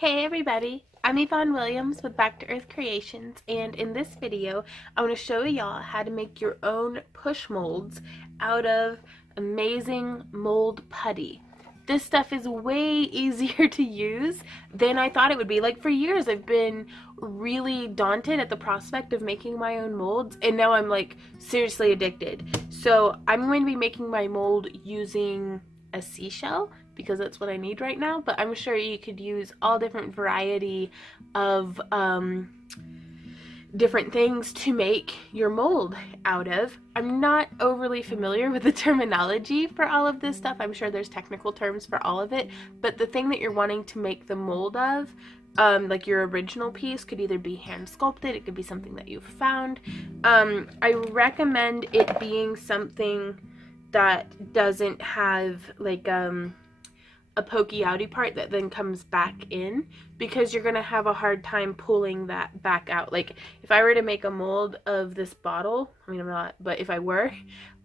Hey everybody, I'm Yvonne Williams with Back to Earth Creations, and in this video I want to show y'all how to make your own push molds out of amazing mold putty. This stuff is way easier to use than I thought it would be. Like, for years I've been really daunted at the prospect of making my own molds, and now I'm like seriously addicted. So I'm going to be making my mold using a seashell because that's what I need right now, but I'm sure you could use all different variety of different things to make your mold out of. I'm not overly familiar with the terminology for all of this stuff. I'm sure there's technical terms for all of it, but the thing that you're wanting to make the mold of, like your original piece, could either be hand sculpted, it could be something that you found. I recommend it being something that doesn't have like a pokey outy part that then comes back in, because you're gonna have a hard time pulling that back out. Like, if I were to make a mold of this bottle, I mean I'm not, but if I were,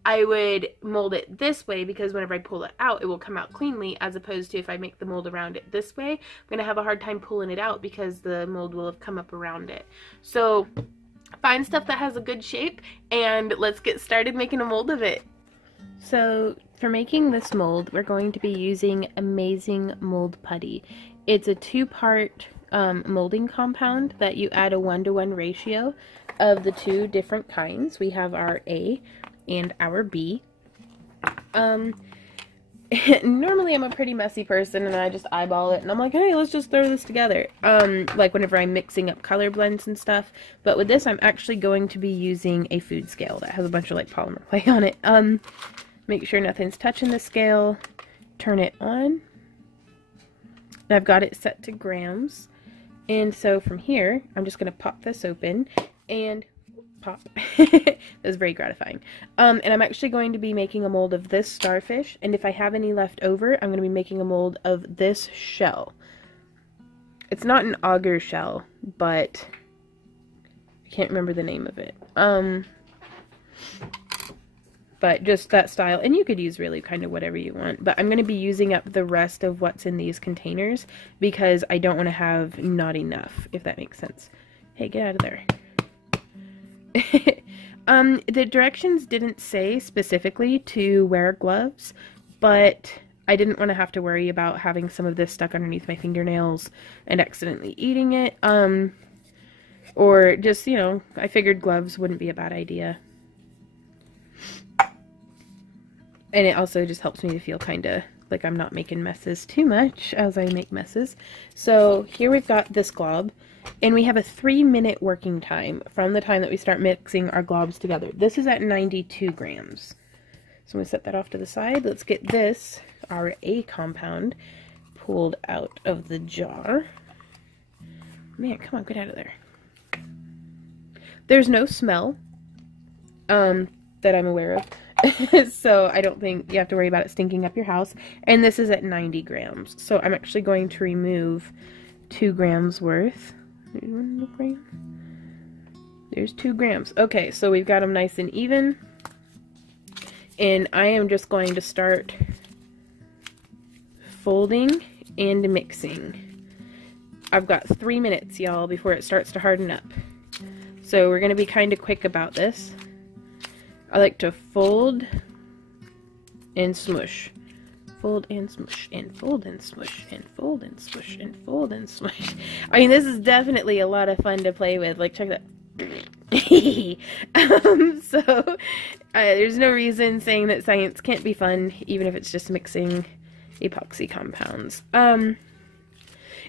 I would mold it this way, because whenever I pull it out it will come out cleanly, as opposed to if I make the mold around it this way, I'm gonna have a hard time pulling it out because the mold will have come up around it. So find stuff that has a good shape and let's get started making a mold of it. So for making this mold, we're going to be using Amazing Mold Putty. It's a two-part molding compound that you add a 1-to-1 ratio of the two different kinds. We have our A and our B. Normally I'm a pretty messy person and I just eyeball it and I'm like, hey, let's just throw this together. Like whenever I'm mixing up color blends and stuff. But with this, I'm actually going to be using a food scale that has a bunch of like polymer clay on it. Make sure nothing's touching the scale, turn it on, and I've got it set to grams, and so from here, I'm just going to pop this open, and pop. That was very gratifying. And I'm actually going to be making a mold of this starfish, and if I have any left over, I'm going to be making a mold of this shell. It's not an auger shell, but I can't remember the name of it. But just that style, and you could use really kind of whatever you want, but I'm going to be using up the rest of what's in these containers because I don't want to have not enough, if that makes sense. Hey, get out of there. The directions didn't say specifically to wear gloves, but I didn't want to have to worry about having some of this stuck underneath my fingernails and accidentally eating it, or just, you know, I figured gloves wouldn't be a bad idea. And it also just helps me to feel kind of like I'm not making messes too much as I make messes. So here we've got this glob, and we have a 3-minute working time from the time that we start mixing our globs together. This is at 92 grams. So I'm going to set that off to the side. Let's get this, our A compound, pulled out of the jar. Man, come on, get out of there. There's no smell that I'm aware of. So I don't think you have to worry about it stinking up your house. And this is at 90 grams. So I'm actually going to remove 2 grams worth. There's 2 grams. Okay, so we've got them nice and even. And I am just going to start folding and mixing. I've got 3 minutes, y'all, before it starts to harden up. So we're going to be kind of quick about this. I like to fold and smush. Fold and smush, and fold and smush, and fold and smush, and fold and smush. I mean, this is definitely a lot of fun to play with. Like, check that. There's no reason saying that science can't be fun, even if it's just mixing epoxy compounds.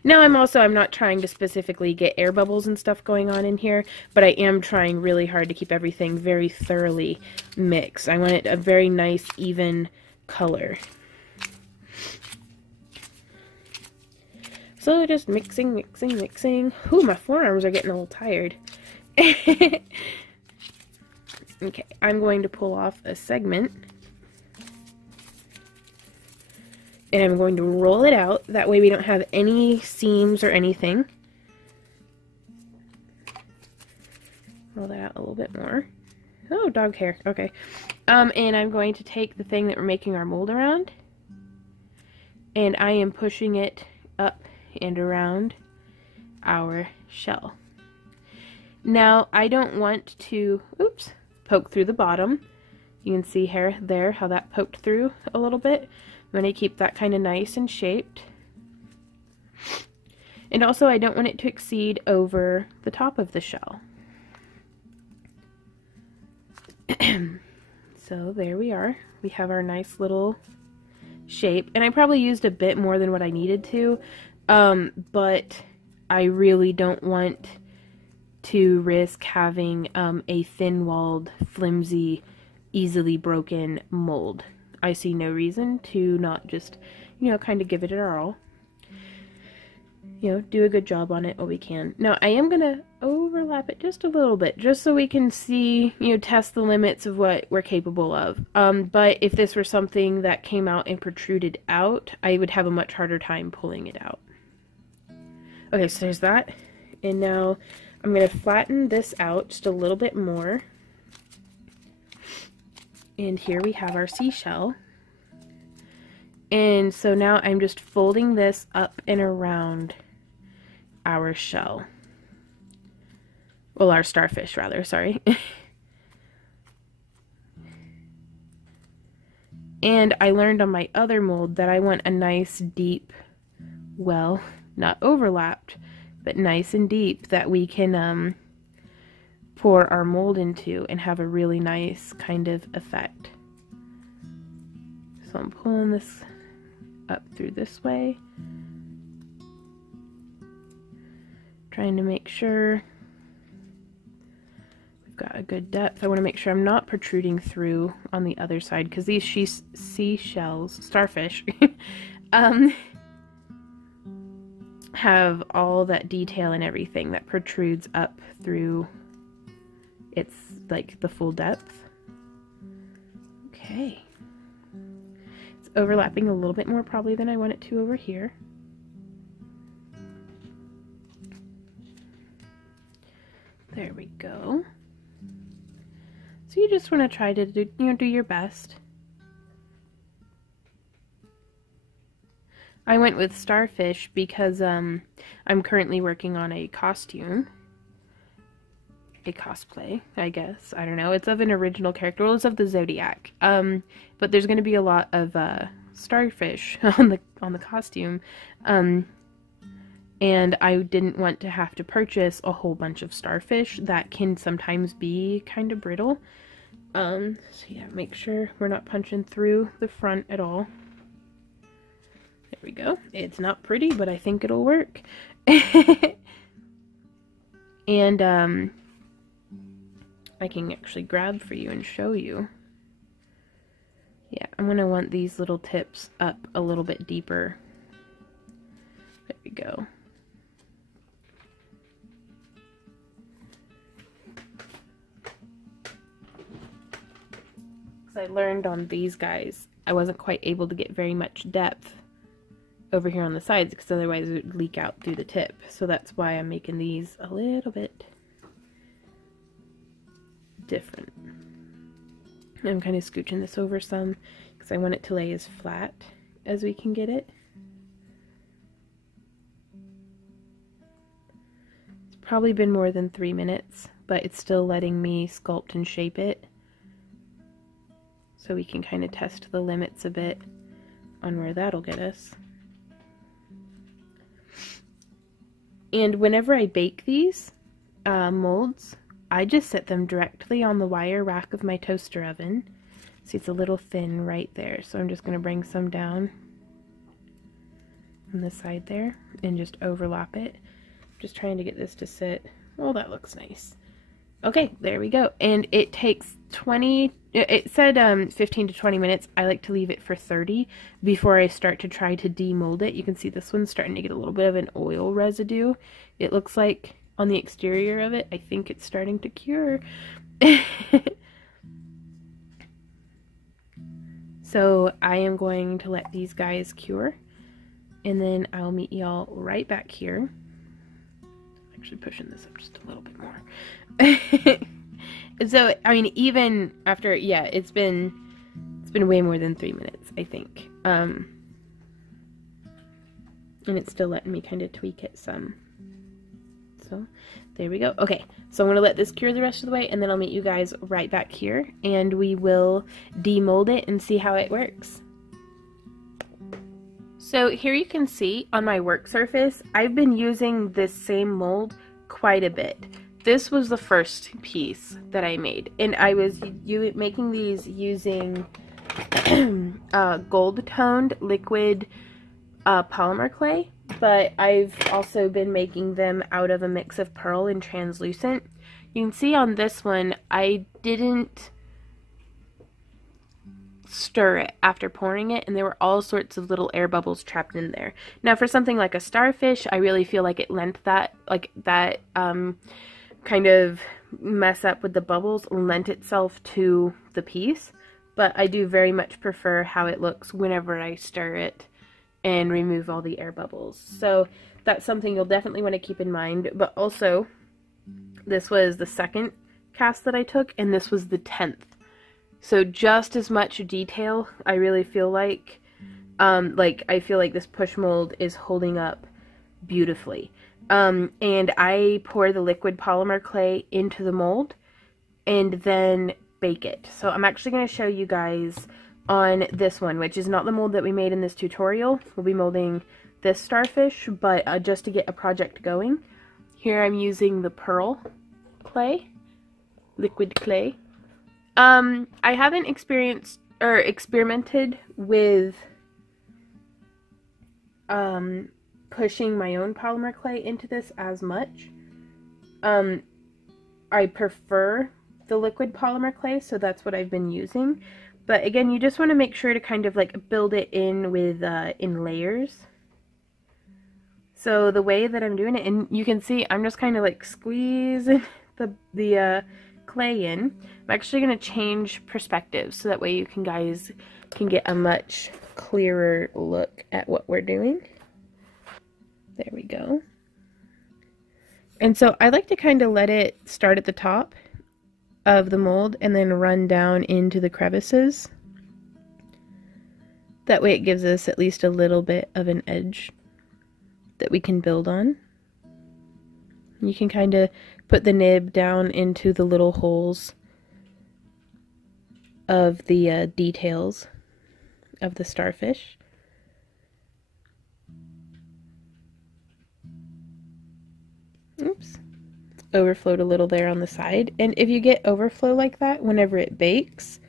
Now I'm not trying to specifically get air bubbles and stuff going on in here, but I am trying really hard to keep everything very thoroughly mixed. I want it a very nice, even color. So just mixing, mixing, mixing. Ooh, my forearms are getting a little tired. Okay, I'm going to pull off a segment. And I'm going to roll it out. That way we don't have any seams or anything. Roll that out a little bit more. Oh, dog hair. Okay. And I'm going to take the thing that we're making our mold around, and I am pushing it up and around our shell. Now I don't want to, oops, poke through the bottom. You can see here, there, how that poked through a little bit. I'm going to keep that kind of nice and shaped. And also I don't want it to exceed over the top of the shell. So there we are. We have our nice little shape. And I probably used a bit more than what I needed to, but I really don't want to risk having a thin-walled, flimsy, easily broken mold. I see no reason to not just, you know, kind of give it our all. You know, do a good job on it while we can. Now, I am going to overlap it just a little bit, just so we can see, you know, test the limits of what we're capable of. But if this were something that came out and protruded out, I would have a much harder time pulling it out. Okay, so there's that. And now I'm going to flatten this out just a little bit more. And here we have our seashell. And so now I'm just folding this up and around our shell. Well, our starfish, rather, sorry. And I learned on my other mold that I want a nice deep, well, not overlapped, but nice and deep that we can pour our mold into and have a really nice kind of effect. So I'm pulling this up through this way, trying to make sure we've got a good depth. I want to make sure I'm not protruding through on the other side, because these seashells, starfish, have all that detail and everything that protrudes up through its, like, the full depth. Okay. It's overlapping a little bit more probably than I want it to over here. There we go. So you just want to try to do, you know, do your best. I went with starfish because I'm currently working on a costume. A cosplay, I guess. I don't know. It's of an original character. Well, it's of the Zodiac. But there's going to be a lot of starfish on the costume. And I didn't want to have to purchase a whole bunch of starfish that can sometimes be kind of brittle. So yeah, make sure we're not punching through the front at all. There we go. It's not pretty, but I think it'll work. And I can actually grab for you and show you. Yeah, I'm going to want these little tips up a little bit deeper. There we go. Because I learned on these guys, I wasn't quite able to get very much depth over here on the sides, because otherwise it would leak out through the tip. So that's why I'm making these a little bit different. I'm kind of scooching this over some because I want it to lay as flat as we can get it. It's probably been more than 3 minutes, but it's still letting me sculpt and shape it, so we can kind of test the limits a bit on where that'll get us. And whenever I bake these molds, I just set them directly on the wire rack of my toaster oven. See, it's a little thin right there, so I'm just going to bring some down on the side there and just overlap it. Just trying to get this to sit. Oh, that looks nice. Okay, there we go. And it takes 20, it said 15 to 20 minutes. I like to leave it for 30 before I start to try to demold it. You can see this one's starting to get a little bit of an oil residue. It looks like on the exterior of it. I think it's starting to cure. So I am going to let these guys cure, and then I'll meet y'all right back here. Actually pushing this up just a little bit more. So I mean, even after, yeah, it's been way more than 3 minutes, I think. and it's still letting me kind of tweak it some. So there we go. Okay, so I'm going to let this cure the rest of the way, and then I'll meet you guys right back here, and we will demold it and see how it works. So here you can see on my work surface, I've been using this same mold quite a bit. This was the first piece that I made, and I was making these using gold toned liquid polymer clay, but I've also been making them out of a mix of pearl and translucent. You can see on this one, I didn't stir it after pouring it, and there were all sorts of little air bubbles trapped in there. Now for something like a starfish, I really feel like it lent that, kind of mess up with the bubbles, lent itself to the piece, but I do very much prefer how it looks whenever I stir it and remove all the air bubbles. So that's something you'll definitely want to keep in mind. But also, this was the second cast that I took, and this was the 10th. So just as much detail, I really feel like I feel like this push mold is holding up beautifully. And I pour the liquid polymer clay into the mold and then bake it. So I'm actually going to show you guys on this one, which is not the mold that we made in this tutorial. We'll be molding this starfish, but just to get a project going. Here I'm using the pearl clay, liquid clay. I haven't experimented with pushing my own polymer clay into this as much. I prefer the liquid polymer clay, so that's what I've been using. But again, you just want to make sure to kind of like build it in with in layers. So the way that I'm doing it, and you can see I'm just kind of like squeezing the clay in. I'm actually going to change perspective so that way you guys can get a much clearer look at what we're doing. There we go. And so I like to kind of let it start at the top of the mold and then run down into the crevices. That way it gives us at least a little bit of an edge that we can build on. You can kind of put the nib down into the little holes of the details of the starfish. Oops. Overflowed a little there on the side. And if you get overflow like that whenever it bakes,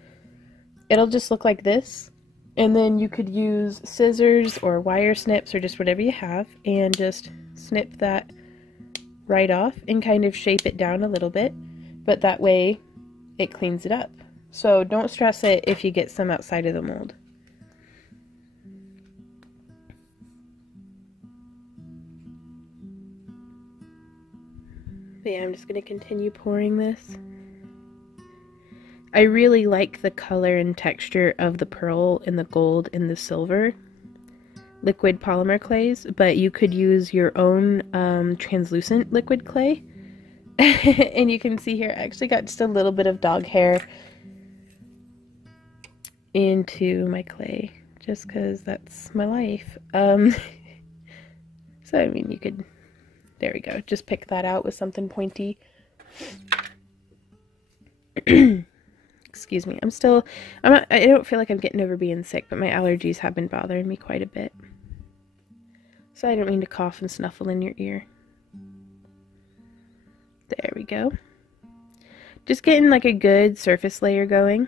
it'll just look like this. And then you could use scissors or wire snips or just whatever you have and just snip that right off and kind of shape it down a little bit, but that way it cleans it up. So don't stress it if you get some outside of the mold. But yeah, I'm just going to continue pouring this. I really like the color and texture of the pearl and the gold and the silver liquid polymer clays, but you could use your own translucent liquid clay. And you can see here I actually got just a little bit of dog hair into my clay just because that's my life. So I mean, you could, there we go, just pick that out with something pointy. Excuse me, I don't feel like I'm getting over being sick, but my allergies have been bothering me quite a bit. So I don't mean to cough and snuffle in your ear. There we go. Just getting like a good surface layer going.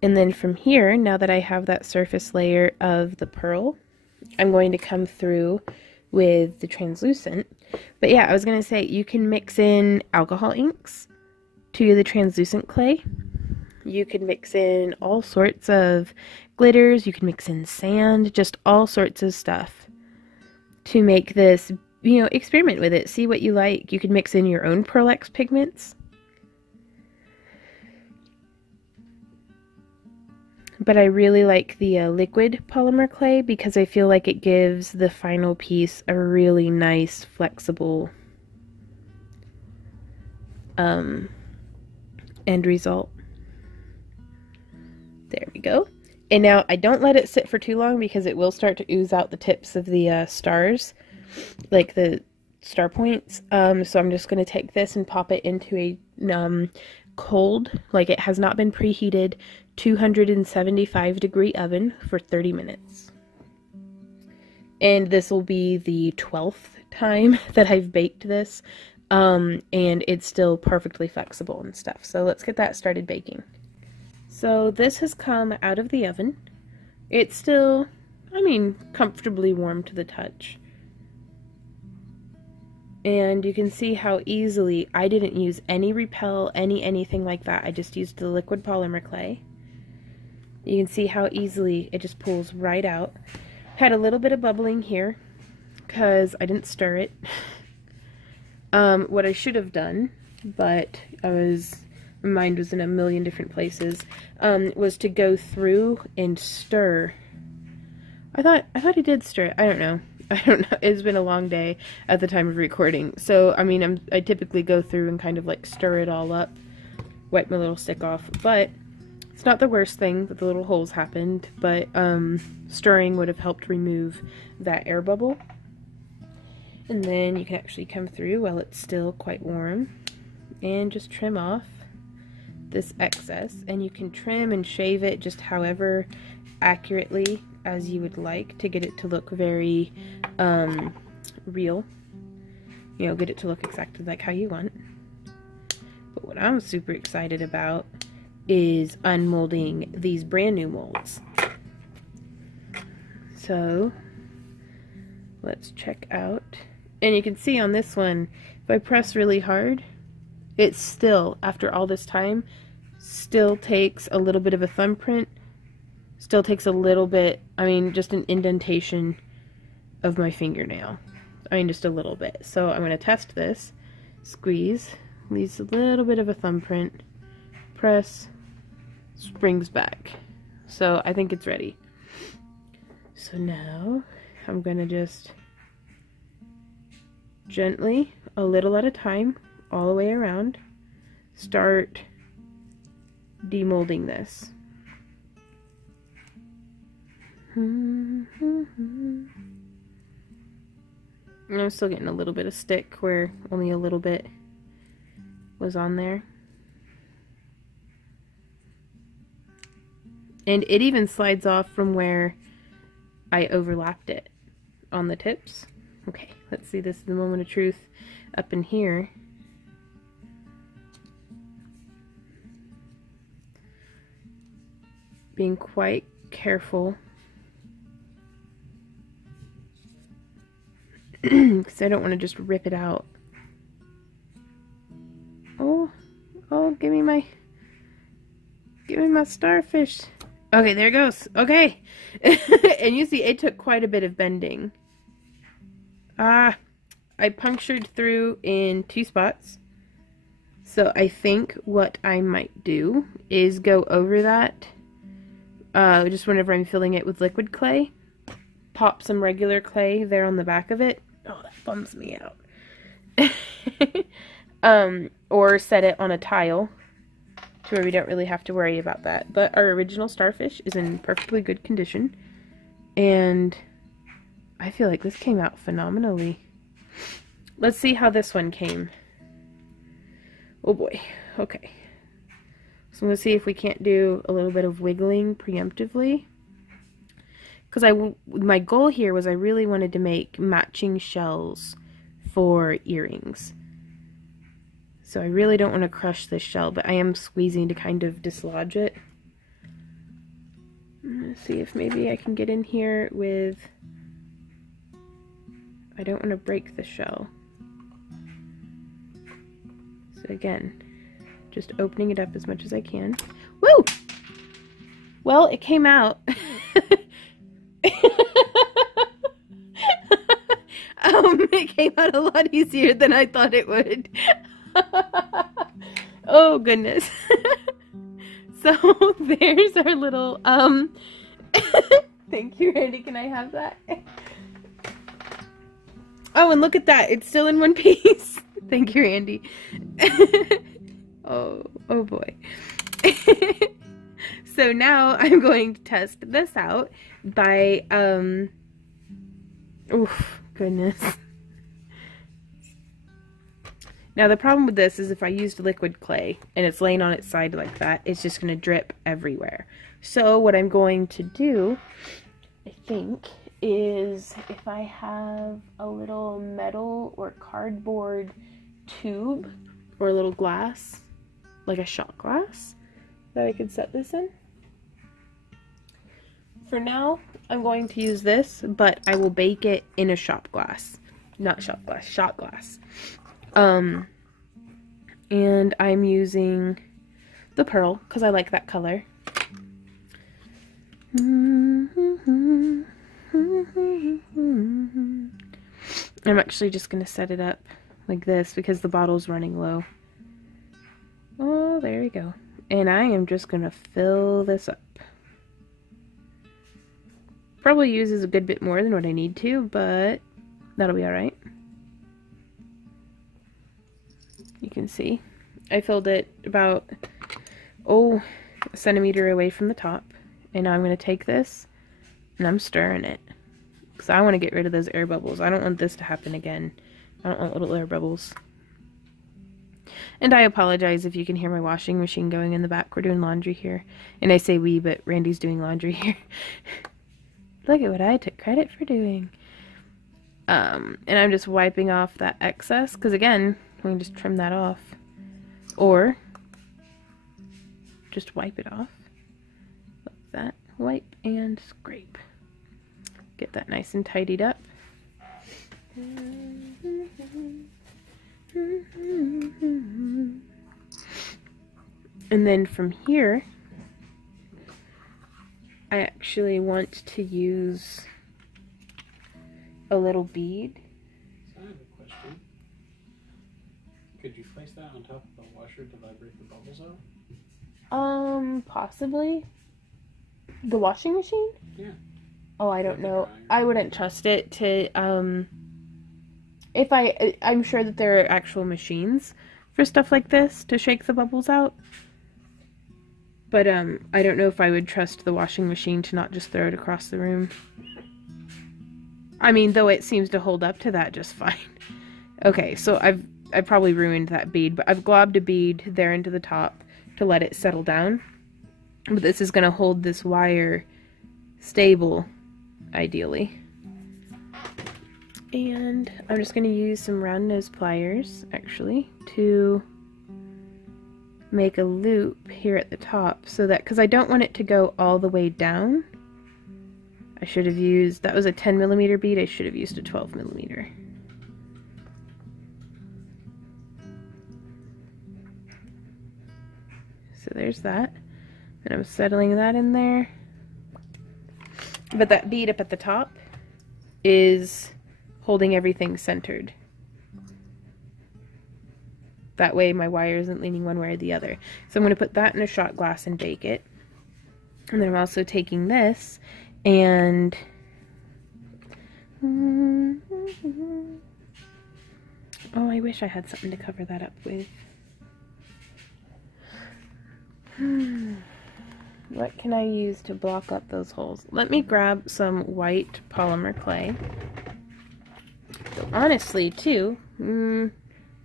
And then from here, now that I have that surface layer of the pearl, I'm going to come through with the translucent. But yeah, I was going to say, you can mix in alcohol inks to the translucent clay. You can mix in all sorts of glitters. You can mix in sand, just all sorts of stuff to make this, you know, experiment with it. See what you like. You can mix in your own Pearl-Ex pigments. But I really like the liquid polymer clay because I feel like it gives the final piece a really nice, flexible end result. There we go. And now I don't let it sit for too long because it will start to ooze out the tips of the stars, like the star points. So I'm just going to take this and pop it into a cold, like it has not been preheated, 275-degree oven for 30 minutes. And this will be the 12th time that I've baked this, and it's still perfectly flexible and stuff. So let's get that started baking. So this has come out of the oven. It's still, I mean, comfortably warm to the touch. And you can see how easily, I didn't use any repel, anything like that. I just used the liquid polymer clay. You can see how easily it just pulls right out. Had a little bit of bubbling here because I didn't stir it. What I should have done, but my mind was in a million different places, was to go through and stir. I thought I did stir it. I don't know. It's been a long day at the time of recording. So, I mean, I typically go through and kind of like stir it all up, wipe my little stick off, but it's not the worst thing that the little holes happened, but stirring would have helped remove that air bubble. And then you can actually come through while it's still quite warm and just trim off this excess. And you can trim and shave it just however accurately as you would like to get it to look very real. You know, get it to look exactly like how you want. But what I'm super excited about is unmolding these brand new molds. So let's check out. And you can see on this one, if I press really hard, it still, after all this time, still takes a little bit of a thumbprint. Still takes a little bit, I mean, just an indentation of my fingernail. I mean, just a little bit. So I'm going to test this. Squeeze, leaves a little bit of a thumbprint. Press, springs back. So I think it's ready. So now I'm going to just gently, a little at a time, all the way around, start demolding this. I'm still getting a little bit of stick where only a little bit was on there. And it even slides off from where I overlapped it on the tips. Okay, let's see, this is the moment of truth up in here. Being quite careful because I don't want to just rip it out. Oh, give me my starfish. Okay, there it goes. Okay. And you see, it took quite a bit of bending. I punctured through in 2 spots. So I think what I might do is go over that, just whenever I'm filling it with liquid clay, pop some regular clay there on the back of it. Oh, that bums me out. Or set it on a tile to where we don't really have to worry about that. But our original starfish is in perfectly good condition, and I feel like this came out phenomenally. Let's see how this one came. Oh boy. Okay. So I'm going to see if we can't do a little bit of wiggling preemptively. Because my goal here was I really wanted to make matching shells for earrings. So I really don't want to crush this shell, but I am squeezing to kind of dislodge it. I'm going to see if maybe I can get in here with... I don't want to break the shell. So again, just opening it up as much as I can. Woo! Well, it came out. It came out a lot easier than I thought it would. Oh goodness. So there's our little thank you, Randy. Can I have that? Oh, and look at that. It's still in one piece. Thank you, Randy. Oh boy. So now I'm going to test this out by, oof, goodness. Now the problem with this is if I used liquid clay and it's laying on its side like that, it's just going to drip everywhere. So what I'm going to do, I think, is if I have a little metal or cardboard tube or a little glass, like a shot glass, that I could set this in. For now, I'm going to use this, but I will bake it in a shot glass. Not shot glass, shot glass. And I'm using the pearl because I like that color. I'm actually just going to set it up like this because the bottle's running low. Oh, there we go. And I am just going to fill this up. Probably uses a good bit more than what I need to, but that'll be alright. You can see I filled it about, a centimeter away from the top. And now I'm going to take this and I'm stirring it because I want to get rid of those air bubbles. I don't want this to happen again. I don't want little air bubbles. And I apologize if you can hear my washing machine going in the back. We're doing laundry here. And I say we, but Randy's doing laundry here. Look at what I took credit for doing. And I'm just wiping off that excess because again, we can just trim that off. Or just wipe it off. Like that. Wipe and scrape. Get that nice and tidied up. And then from here, I actually want to use a little bead. So I have a question. Could you place that on top of the washer to vibrate the bubbles out? Possibly. The washing machine? Yeah. Oh, I don't know. I wouldn't trust it to, if I'm sure that there are actual machines for stuff like this to shake the bubbles out. But, I don't know if I would trust the washing machine to not just throw it across the room. I mean, though it seems to hold up to that just fine. Okay, so I probably ruined that bead, but I've globbed a bead there into the top to let it settle down. But this is going to hold this wire stable, ideally. And I'm just going to use some round nose pliers, actually, to make a loop here at the top so that, because I don't want it to go all the way down. I should have used, that was a 10mm bead, I should have used a 12mm. So there's that. And I'm settling that in there. But that bead up at the top is holding everything centered. That way my wire isn't leaning one way or the other. So I'm going to put that in a shot glass and bake it. And then I'm also taking this and oh, I wish I had something to cover that up with. What can I use to block up those holes? Let me grab some white polymer clay. So honestly, too,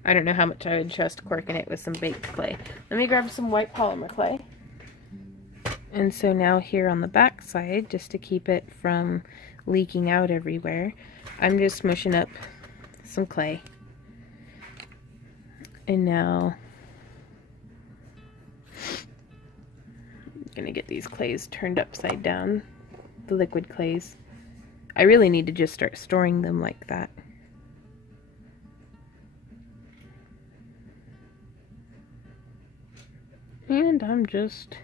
I don't know how much I would trust corking it with some baked clay. Let me grab some white polymer clay. And so now here on the back side, just to keep it from leaking out everywhere, I'm just smushing up some clay. And now I'm gonna get these clays turned upside down, the liquid clays. I really need to just start storing them like that. And I'm just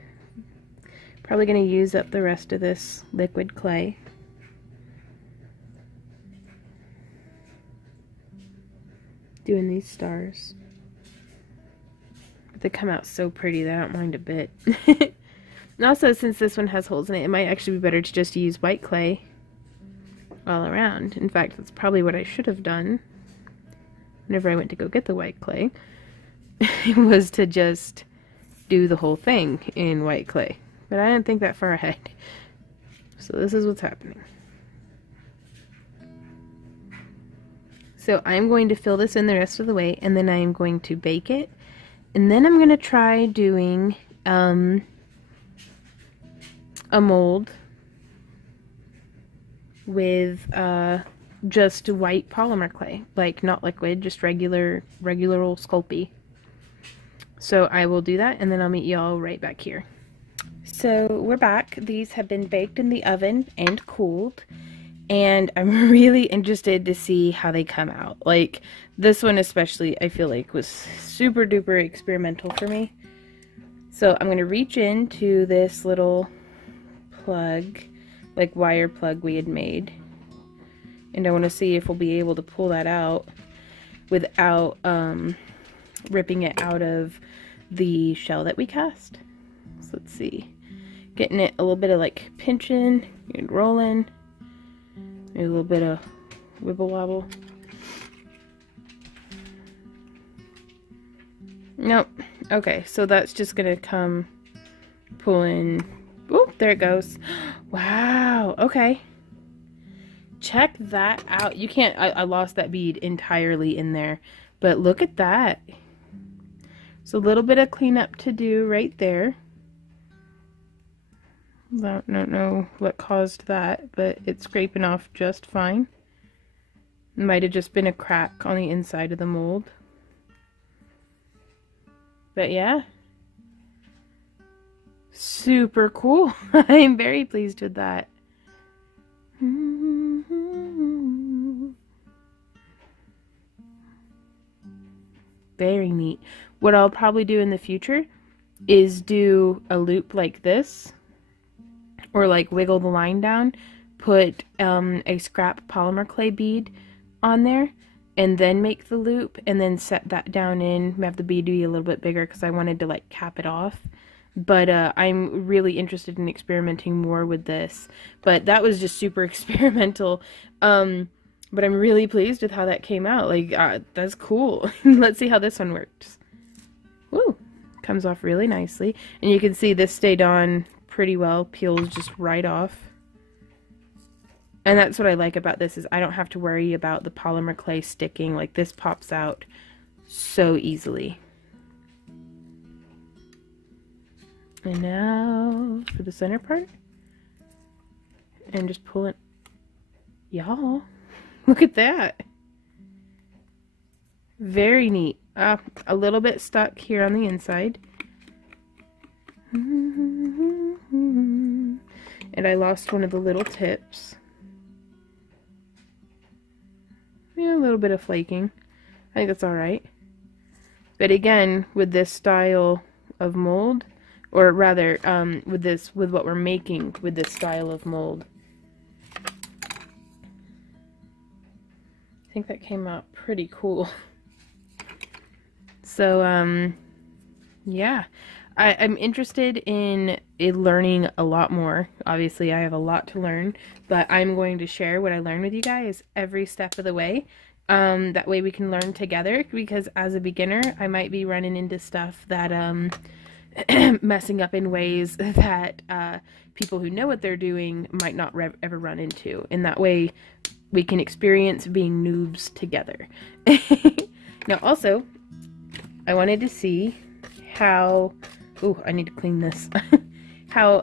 probably going to use up the rest of this liquid clay. Doing these stars. They come out so pretty that I don't mind a bit. And also, since this one has holes in it, it might actually be better to just use white clay all around. In fact, that's probably what I should have done whenever I went to go get the white clay. Was to just do the whole thing in white clay. but I didn't think that far ahead. So this is what's happening. So I'm going to fill this in the rest of the way, and then I'm going to bake it. And then I'm going to try doing a mold with just white polymer clay, like not liquid, just regular old Sculpey. So I will do that, and then I'll meet y'all right back here. So we're back. These have been baked in the oven and cooled, and I'm really interested to see how they come out. Like this one especially, I feel like was super duper experimental for me. So I'm going to reach into this little plug, like wire plug we had made, and I want to see if we'll be able to pull that out without ripping it out of the shell that we cast. So let's see, getting it a little bit of like pinching and rolling, maybe a little bit of wibble wobble. Nope. Okay, so that's just gonna come pulling. Oh, there it goes. Wow. Okay. Check that out. You can't, I lost that bead entirely in there, but look at that. So a little bit of cleanup to do right there. I don't know what caused that, but it's scraping off just fine. Might have just been a crack on the inside of the mold. But yeah, super cool. I'm very pleased with that. Very neat. What I'll probably do in the future is do a loop like this, or like wiggle the line down, put a scrap polymer clay bead on there, and then make the loop, and then set that down in, have the bead be a little bit bigger because I wanted to like cap it off. But I'm really interested in experimenting more with this. But that was just super experimental. But I'm really pleased with how that came out. Like, that's cool. Let's see how this one works. Woo! Comes off really nicely. And you can see this stayed on pretty well. Peels just right off. And that's what I like about this, is I don't have to worry about the polymer clay sticking. Like, this pops out so easily. And now for the center part. And just pull it. Y'all, look at that. Very neat. A little bit stuck here on the inside. And I lost one of the little tips. Yeah, a little bit of flaking. I think that's alright. But again, with this style of mold, or rather, with what we're making with this style of mold, I think that came out pretty cool. So, yeah. I'm interested in learning a lot more. Obviously, I have a lot to learn, but I'm going to share what I learn with you guys every step of the way. That way we can learn together, because as a beginner, I might be running into stuff that, messing up in ways that people who know what they're doing might not ever run into. And that way we can experience being noobs together. Now also, I wanted to see how, ooh, I need to clean this, how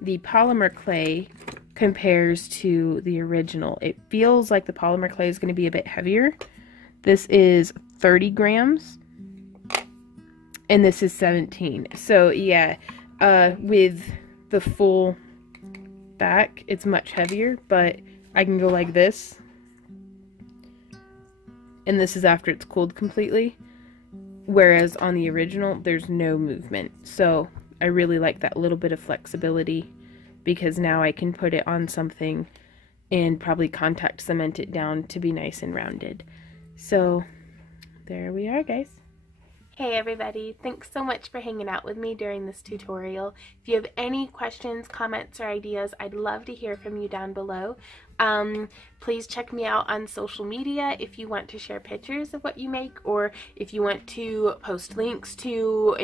the polymer clay compares to the original. It feels like the polymer clay is going to be a bit heavier. This is 30 grams. And this is 17. So yeah, with the full back, it's much heavier, but I can go like this. And this is after it's cooled completely. Whereas on the original, there's no movement. So I really like that little bit of flexibility, because now I can put it on something and probably contact cement it down to be nice and rounded. So there we are, guys. Hey everybody, thanks so much for hanging out with me during this tutorial. If you have any questions, comments, or ideas, I'd love to hear from you down below. Please check me out on social media if you want to share pictures of what you make, or if you want to post links to,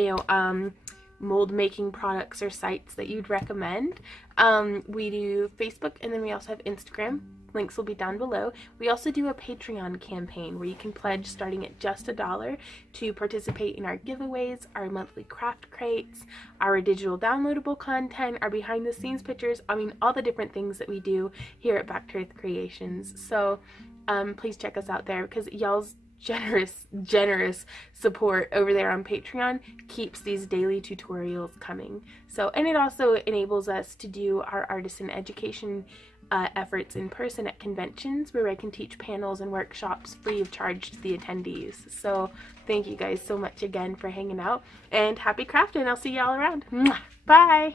mold making products or sites that you'd recommend. We do Facebook, and then we also have Instagram. Links will be down below. We also do a Patreon campaign where you can pledge starting at just $1 to participate in our giveaways, our monthly craft crates, our digital downloadable content, our behind the scenes pictures. I mean, all the different things that we do here at Back to Earth Creations. So please check us out there, because y'all's generous support over there on Patreon keeps these daily tutorials coming. So, and it also enables us to do our artisan education efforts in person at conventions, where I can teach panels and workshops free of charge to the attendees. So thank you guys so much again for hanging out, and happy crafting. I'll see y'all around. Bye.